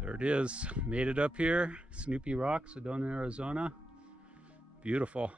There it is. Made it up here. Snoopy Rock, Sedona, Arizona. Beautiful.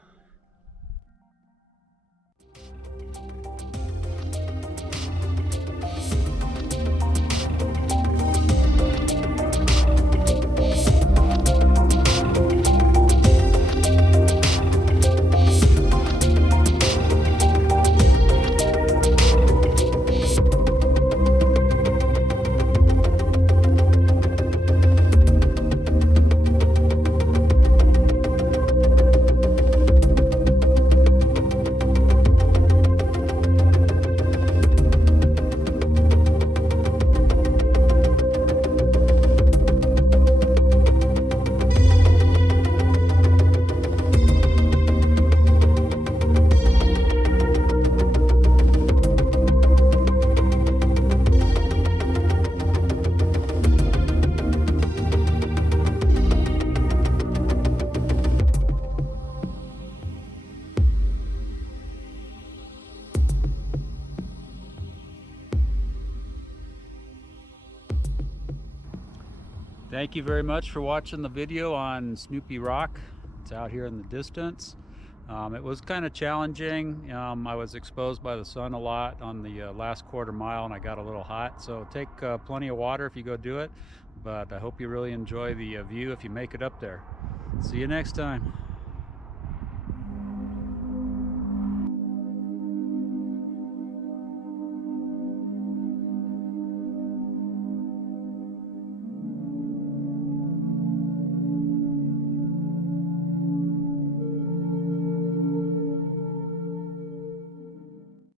Thank you very much for watching the video on Snoopy Rock. It's out here in the distance. It was kind of challenging. I was exposed by the sun a lot on the last quarter mile and I got a little hot. So take plenty of water if you go do it. But I hope you really enjoy the view if you make it up there. See you next time.